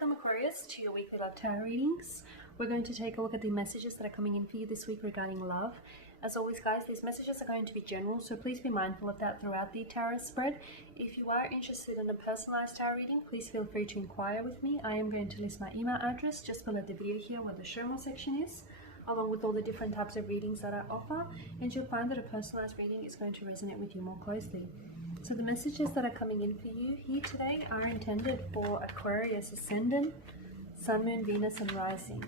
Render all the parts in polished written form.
Welcome Aquarius to your weekly love tarot readings. We're going to take a look at the messages that are coming in for you this week regarding love. As always guys, these messages are going to be general, so please be mindful of that throughout the tarot spread. If you are interested in a personalized tarot reading, please feel free to inquire with me. I am going to list my email address just below the video here where the show more section is, along with all the different types of readings that I offer, and you'll find that a personalized reading is going to resonate with you more closely. So the messages that are coming in for you here today are intended for Aquarius Ascendant, Sun, Moon, Venus and Rising.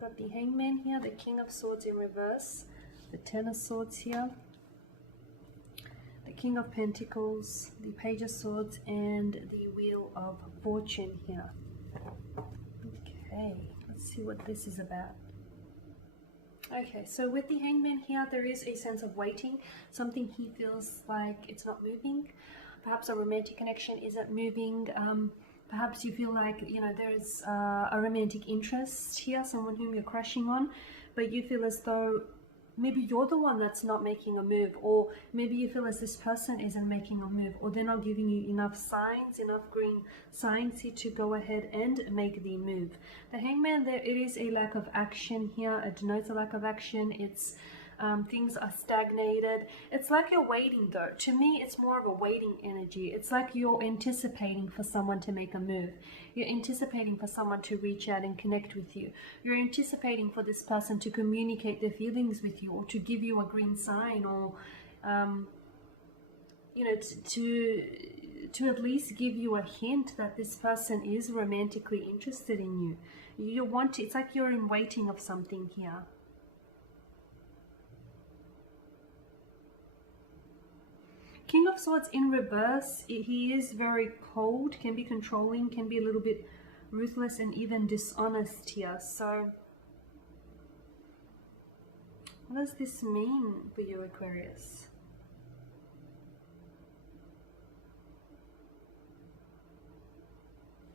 Got the Hangman here, the King of Swords in reverse, the Ten of Swords here, the King of Pentacles, the Page of Swords and the Wheel of Fortune here. Okay, let's see what this is about. Okay, so with the Hangman here, there is a sense of waiting. Something he feels like it's not moving. Perhaps a romantic connection isn't moving. Perhaps you feel like, you know, there's a romantic interest here, someone whom you're crushing on, but you feel as though maybe you're the one that's not making a move, or maybe you feel as this person isn't making a move, or they're not giving you enough signs, enough green signs here to go ahead and make the move. The Hangman, there it is a lack of action here. It denotes a lack of action. It's things are stagnated. It's like you're waiting though. To me, it's more of a waiting energy. It's like you're anticipating for someone to make a move. You're anticipating for someone to reach out and connect with you. You're anticipating for this person to communicate their feelings with you, or to give you a green sign, or you know, to at least give you a hint that this person is romantically interested in you. You want to, it's like you're in waiting of something here. King of Swords in reverse, he is very cold, can be controlling, can be a little bit ruthless and even dishonest here. So what does this mean for you, Aquarius?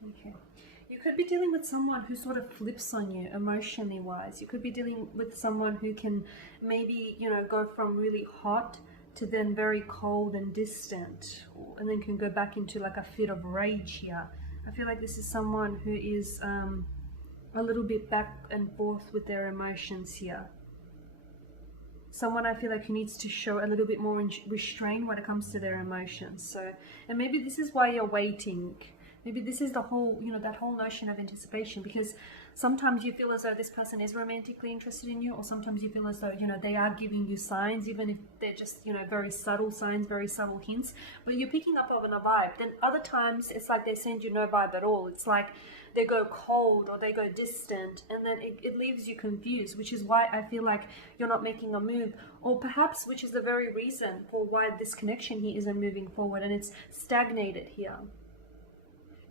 Okay. You could be dealing with someone who sort of flips on you emotionally wise. You could be dealing with someone who can maybe, you know, go from really hot to then very cold and distant, and then can go back into like a fit of rage here. I feel like this is someone who is a little bit back and forth with their emotions here. Someone I feel like who needs to show a little bit more restraint when it comes to their emotions. So, and maybe this is why you're waiting. Maybe this is the whole, you know, that whole notion of anticipation, because sometimes you feel as though this person is romantically interested in you, or sometimes you feel as though, you know, they are giving you signs, even if they're just, you know, very subtle signs, very subtle hints, but you're picking up on a vibe. Then other times it's like they send you no vibe at all. It's like they go cold or they go distant, and then it leaves you confused, which is why I feel like you're not making a move, or perhaps which is the very reason for why this connection here isn't moving forward and it's stagnated here.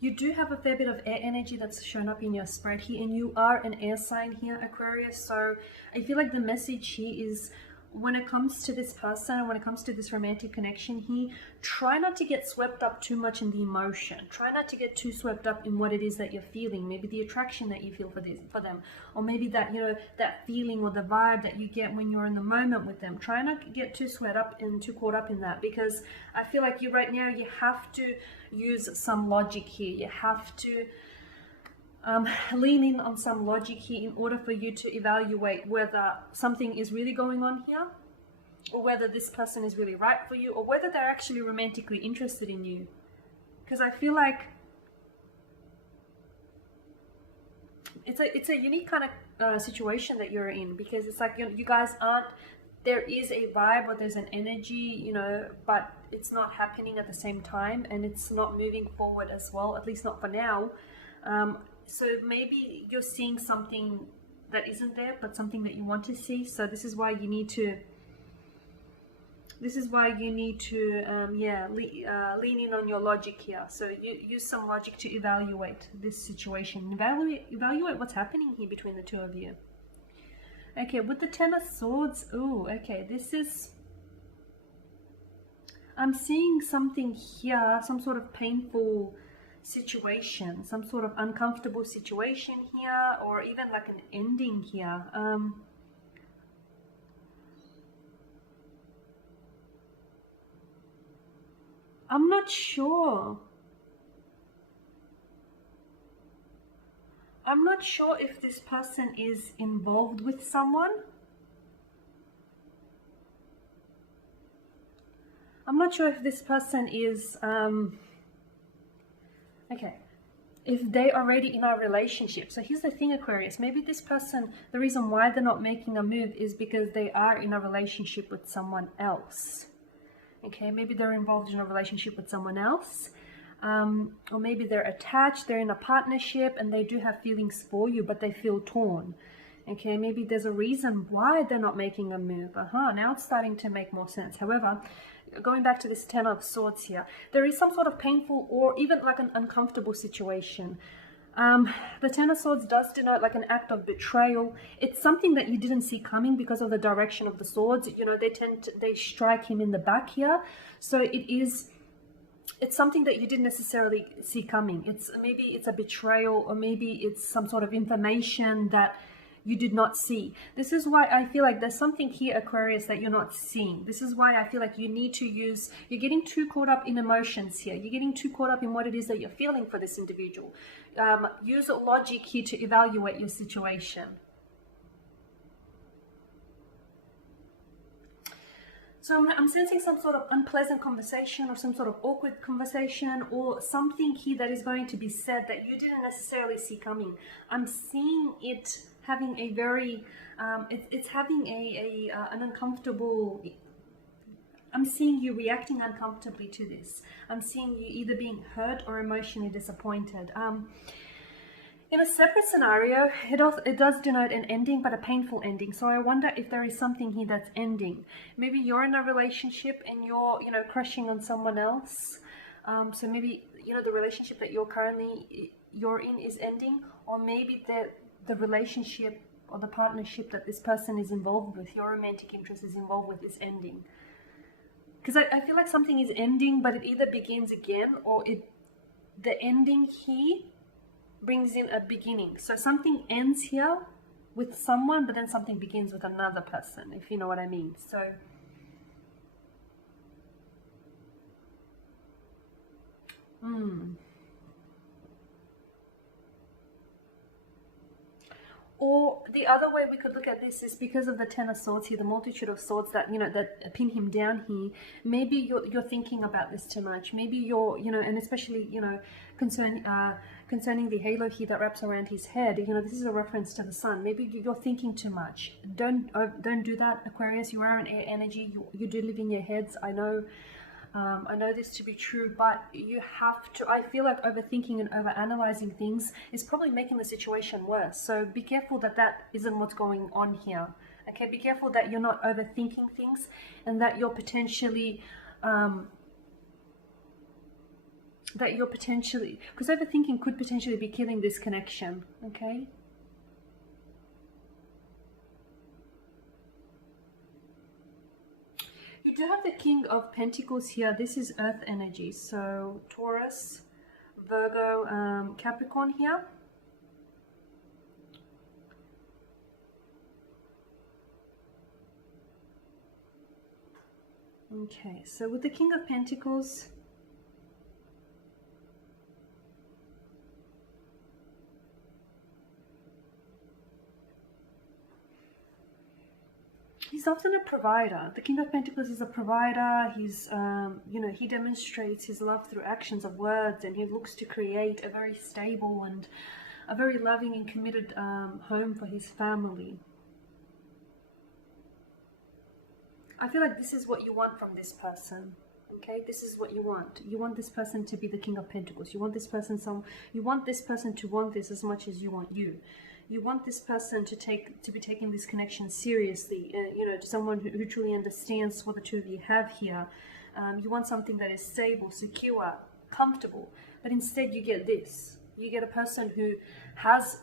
You do have a fair bit of air energy that's shown up in your spread here, and you are an air sign here, Aquarius. So I feel like the message here is, when it comes to this person, when it comes to this romantic connection here, try not to get swept up too much in the emotion. Try not to get too swept up in what it is that you're feeling. Maybe the attraction that you feel for them, or maybe that, you know, that feeling or the vibe that you get when you're in the moment with them. Try not to get too swept up and too caught up in that, because I feel like you right now, you have to use some logic here. You have to lean in on some logic here in order for you to evaluate whether something is really going on here, or whether this person is really right for you, or whether they're actually romantically interested in you. Because I feel like it's a unique kind of situation that you're in, because it's like you guys aren't, there is a vibe or there's an energy, you know, but it's not happening at the same time, and it's not moving forward as well, at least not for now. So maybe you're seeing something that isn't there, but something that you want to see. So this is why you need to, lean in on your logic here. So you use some logic to evaluate this situation. Evaluate what's happening here between the two of you. Okay, with the Ten of Swords, oh, okay, this is, I'm seeing something here, some sort of painful situation, some sort of uncomfortable situation here, or even like an ending here. I'm not sure. I'm not sure if this person is involved with someone. I'm not sure if this person is, okay, if they already in a relationship. So here's the thing, Aquarius, maybe this person, the reason why they're not making a move is because they are in a relationship with someone else. Okay, maybe they're involved in a relationship with someone else. Or maybe they're attached, they're in a partnership and they do have feelings for you, but they feel torn. Okay, maybe there's a reason why they're not making a move. Now it's starting to make more sense. However, going back to this Ten of Swords here, there is some sort of painful or even like an uncomfortable situation. The Ten of Swords does denote like an act of betrayal. It's something that you didn't see coming because of the direction of the swords. You know, they strike him in the back here. So it's something that you didn't necessarily see coming. Maybe it's a betrayal, or maybe it's some sort of information that you did not see. This is why I feel like there's something here, Aquarius, that you're not seeing. This is why I feel like you need to use, you're getting too caught up in emotions here. You're getting too caught up in what it is that you're feeling for this individual. Use logic here to evaluate your situation. So I'm sensing some sort of unpleasant conversation or some sort of awkward conversation or something here that is going to be said that you didn't necessarily see coming. I'm seeing it having a very, it's having an uncomfortable, I'm seeing you reacting uncomfortably to this. I'm seeing you either being hurt or emotionally disappointed. In a separate scenario, it does denote an ending, but a painful ending. So I wonder if there is something here that's ending. Maybe you're in a relationship and you're, crushing on someone else. So maybe, the relationship that you're in is ending, or maybe the relationship or the partnership that this person is involved with, your romantic interest is involved with, is ending. Because I feel like something is ending, but it either begins again, or the ending here brings in a beginning. So something ends here with someone, but then something begins with another person, if you know what I mean. So Or the other way we could look at this is because of the Ten of Swords here, the multitude of swords that, that pin him down here. Maybe you're thinking about this too much. Maybe you're, and especially, concerning the halo here that wraps around his head, this is a reference to the sun. Maybe you're thinking too much. Don't do that, Aquarius. You are an air energy. You do live in your heads. I know this to be true, but you have to, I feel like overthinking and overanalyzing things is probably making the situation worse. So be careful that isn't what's going on here. Okay, be careful that you're not overthinking things and that you're potentially, because overthinking could potentially be killing this connection, okay? You do have the King of Pentacles here. This is Earth energy. So Taurus, Virgo, Capricorn here. Okay, so with the King of Pentacles, he's often a provider. The King of Pentacles is a provider. He's, he demonstrates his love through actions of words, and he looks to create a very stable and a very loving and committed home for his family. I feel like this is what you want from this person. Okay, this is what you want. You want this person to be the King of Pentacles. You want this person you want this person to want this as much as you want you. You want this person to be taking this connection seriously, to someone who truly understands what the two of you have here. You want something that is stable, secure, comfortable, but instead you get this. You get a person who has,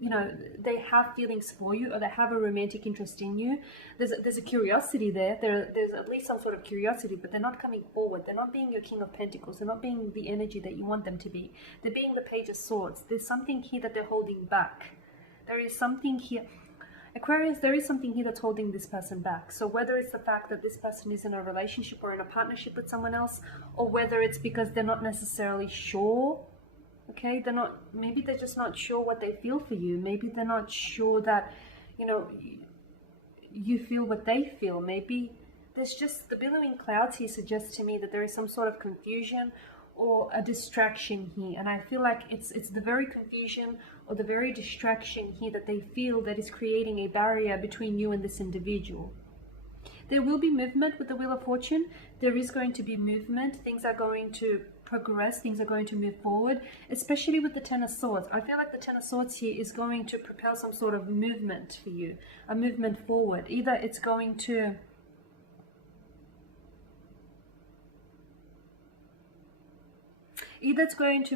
they have feelings for you, or they have a romantic interest in you. There's a curiosity there. There's at least some sort of curiosity, but they're not coming forward. They're not being your King of Pentacles. They're not being the energy that you want them to be. They're being the Page of Swords. There's something here that they're holding back. There is something here. Aquarius, there is something here that's holding this person back. So whether it's the fact that this person is in a relationship or in a partnership with someone else, or whether it's because they're not necessarily sure, okay, maybe they're just not sure what they feel for you. Maybe they're not sure that, you know, you feel what they feel. Maybe there's just, the billowing clouds here suggest to me that there is some sort of confusion or a distraction here, and I feel like it's the very confusion or the very distraction here that they feel that is creating a barrier between you and this individual. There will be movement with the Wheel of Fortune. There is going to be movement. Things are going to progress. Things are going to move forward, especially with the Ten of Swords. I feel like the Ten of Swords here is going to propel some sort of movement for you, a movement forward. Either it's going to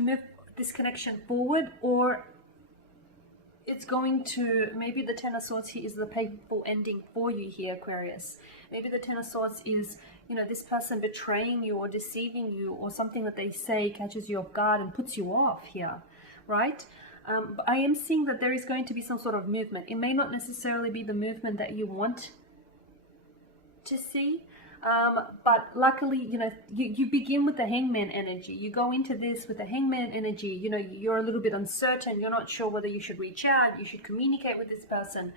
move this connection forward, or it's going to, maybe the Ten of Swords here is the painful ending for you here, Aquarius. Maybe the Ten of Swords is, you know, this person betraying you or deceiving you, or something that they say catches you off guard and puts you off here, right? But I am seeing that there is going to be some sort of movement. It may not necessarily be the movement that you want to see, but luckily, you know, you begin with the Hangman energy. You go into this with the Hangman energy. You know, you're a little bit uncertain. You're not sure whether you should reach out, you should communicate with this person.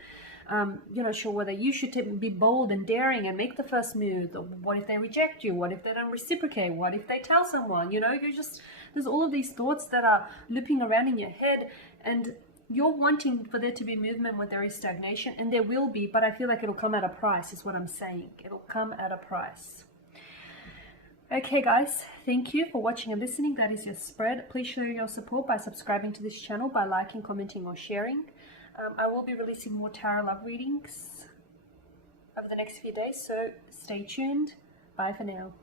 You're not sure whether you should be bold and daring and make the first move. Or what if they reject you? What if they don't reciprocate? What if they tell someone? You know, there's all of these thoughts that are looping around in your head, and you're wanting for there to be movement when there is stagnation, and there will be, but I feel like it'll come at a price, is what I'm saying. It'll come at a price. Okay guys, thank you for watching and listening. That is your spread. Please show your support by subscribing to this channel, by liking, commenting, or sharing. I will be releasing more tarot love readings over the next few days, so stay tuned. Bye for now.